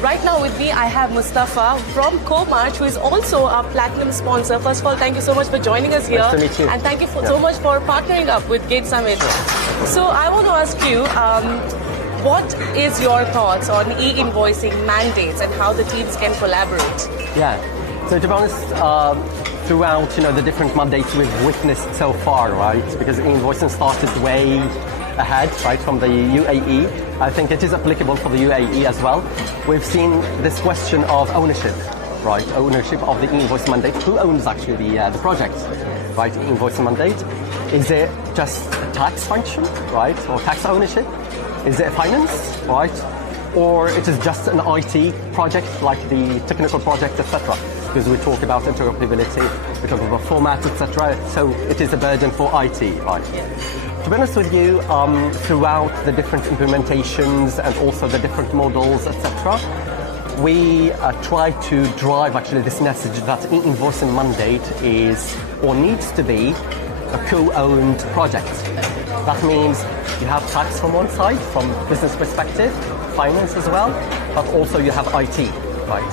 Right now with me, I have Mostapha from Comarch, who is also a platinum sponsor. First of all, thank you so much for joining us here. Nice to meet you. And thank you so much for partnering up with Gate Summit. So I want to ask you, what is your thoughts on e-invoicing mandates and how the teams can collaborate? Yeah, so to be honest, throughout the different mandates we've witnessed so far, right? Because e-invoicing started way ahead, right, from the UAE. I think it is applicable for the UAE as well. We've seen this question of ownership, right? Ownership of the e-invoice mandate. Who owns actually the project, right? E-invoice mandate. Is it just a tax function, right? Or tax ownership? Is it finance, right? Or it is just an IT project, like the technical project, etc. Because we talk about interoperability, we talk about formats, etc. So it is a burden for IT, right? To be honest with you, throughout the different implementations and also the different models, etc., we try to drive actually this message that e-invoicing mandate is or needs to be a co-owned project. That means you have tax from one side, from business perspective, finance as well, but also you have IT, right?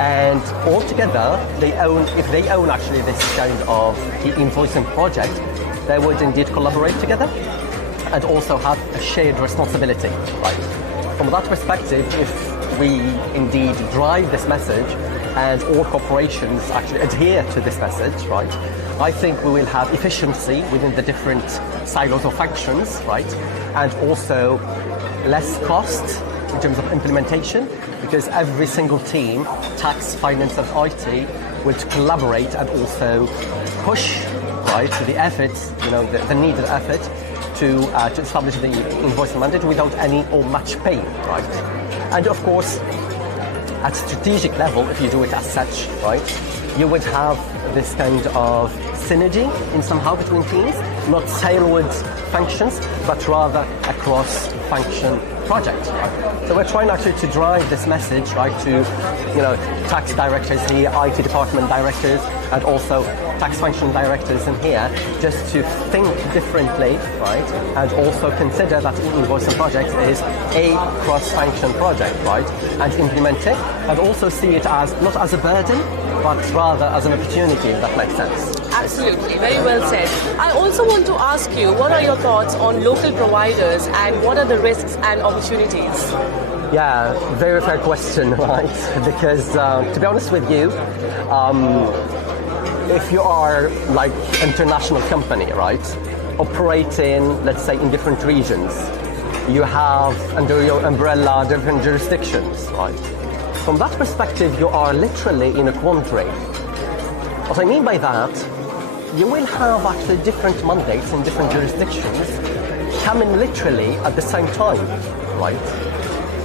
And all together, if they own actually this kind of e-invoicing project, they would indeed collaborate together and also have a shared responsibility, right? From that perspective, if we indeed drive this message and all corporations actually adhere to this message, right, I think we will have efficiency within the different silos or functions, right, and also less cost in terms of implementation, because every single team, tax, finance and IT, would collaborate and also push, right, the efforts, the needed effort to establish the invoicing mandate without any or much pain, right? And of course, at strategic level, if you do it as such, right, you would have this kind of synergy in somehow between teams, not siloed functions, but rather across function project. Right? So we're trying actually to drive this message, right, to tax directors here, IT department directors, and also tax function directors in here, just to think differently, right, and also consider that e-invoicing project is a cross-function project, right, and implement it, and also see it as not as a burden, but rather as an opportunity, if that makes sense. Absolutely, very well said. I also want to ask you, what are your thoughts on local providers and what are the risks and opportunities? Yeah, very fair question, right? Because to be honest with you, if you are like international company, right, operating, let's say, in different regions, you have under your umbrella different jurisdictions, right? From that perspective, you are literally in a quandary. What I mean by that, you will have actually different mandates in different jurisdictions coming literally at the same time, right?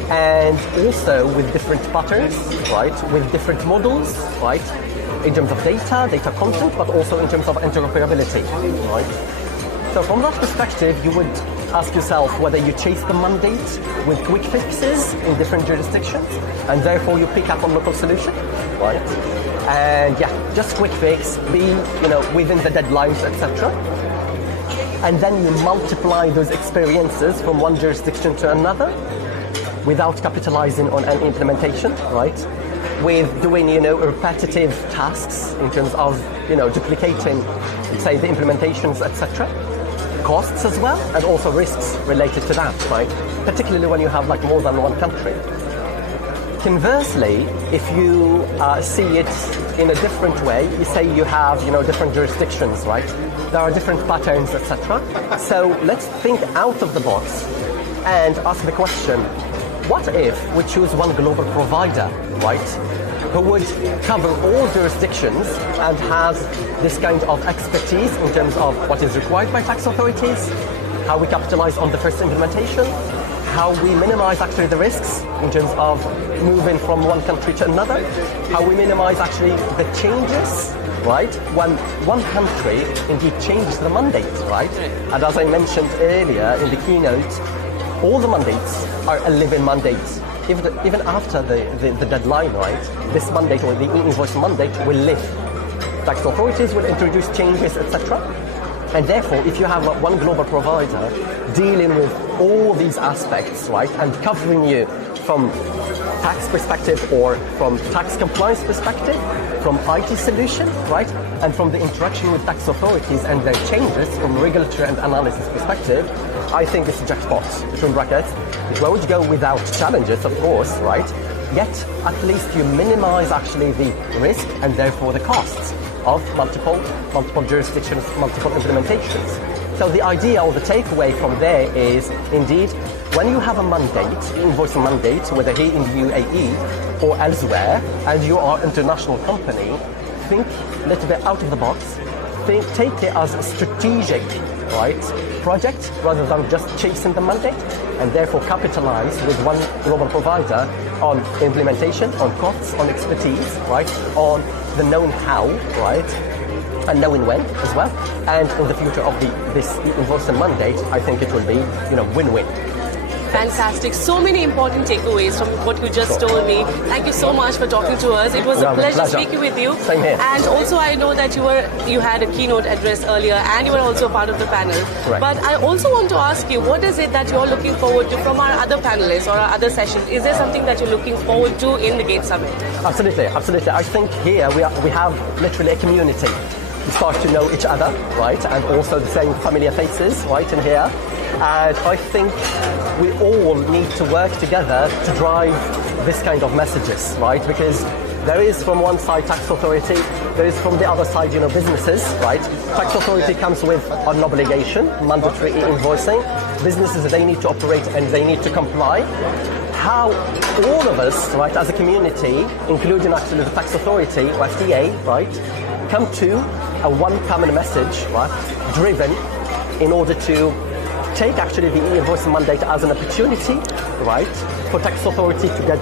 And also with different patterns, right? With different models, right? In terms of data content, but also in terms of interoperability, right? So from that perspective, you would ask yourself whether you chase the mandate with quick fixes in different jurisdictions, and therefore you pick up on local solution, right? And yeah, just quick fix, be within the deadlines, etc. And then you multiply those experiences from one jurisdiction to another without capitalizing on an implementation, right? With doing, repetitive tasks in terms of, duplicating, say, the implementations, etc. Costs as well, and also risks related to that, right? Particularly when you have like more than one country. Conversely, if you see it in a different way, you say you have, different jurisdictions, right? There are different patterns, etc. So let's think out of the box and ask the question, what if we choose one global provider, right, who would cover all jurisdictions and has this kind of expertise in terms of what is required by tax authorities, how we capitalize on the first implementation, how we minimize actually the risks in terms of moving from one country to another, how we minimize actually the changes, right, when one country indeed changes the mandate, right? And as I mentioned earlier in the keynote, all the mandates are a living mandate. Even after the deadline, right, this mandate or the e-invoice mandate will live. Tax authorities will introduce changes, etc. And therefore, if you have one global provider dealing with all these aspects, right, and covering you from tax perspective or from tax compliance perspective, from IT solution, right? And from the interaction with tax authorities and their changes from regulatory and analysis perspective, I think it's a jackpot, between brackets. It won't go without challenges, of course, right? Yet, at least you minimize actually the risk and therefore the costs of multiple jurisdictions, multiple implementations. So the idea or the takeaway from there is, indeed, when you have a mandate, invoicing mandate, whether here in the UAE or elsewhere, and you are an international company, think a little bit out of the box. Take it as a strategic, right, project rather than just chasing the mandate, and therefore capitalize with one global provider on implementation, on costs, on expertise, right, on the known how, right, and knowing when as well. And in the future of this invoicing mandate, I think it will be, win-win. Fantastic. So many important takeaways from what you just told me. Thank you so much for talking to us. It was a pleasure speaking with you. Same here. And also I know that you had a keynote address earlier and you were also a part of the panel. Correct. But I also want to ask you, what is it that you're looking forward to from our other panelists or our other sessions? Is there something that you're looking forward to in the GATE Summit? Absolutely. I think here we have literally a community. We start to know each other, right? And also the same familiar faces, right, in here. And I think we all need to work together to drive this kind of messages, right? Because there is from one side tax authority, there is from the other side, businesses, right? Tax authority comes with an obligation, mandatory e-invoicing. Businesses, they need to operate and they need to comply. How all of us, right, as a community, including actually the tax authority, or FTA, right, come to a one common message, right, driven in order to take actually the e-invoicing mandate as an opportunity, right, for tax authority to get,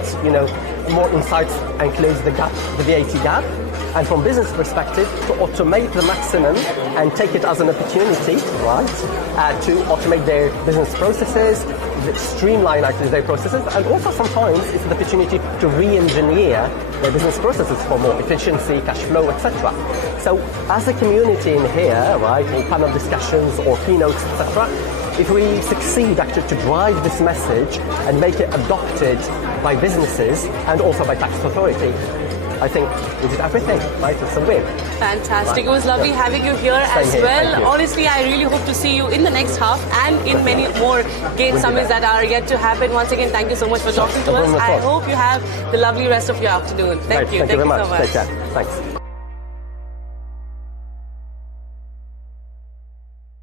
more insights and close the gap, the VAT gap, and from business perspective to automate the maximum and take it as an opportunity, right, to automate their business processes, streamline actually their processes, and also sometimes it's an opportunity to re-engineer their business processes for more efficiency, cash flow, etc. So as a community in here, right, or panel discussions or keynotes, etc., if we succeed actually to drive this message and make it adopted by businesses and also by tax authority, I think we did everything, right? It's a win. Fantastic. Right. It was lovely having you here as here. well. Honestly, I really hope to see you in the next half and in many more GATE Summits that are yet to happen. Once again, thank you so much for talking to us. I hope you have the lovely rest of your afternoon. Thank you. Thank you very much. So much. Take care. Thanks.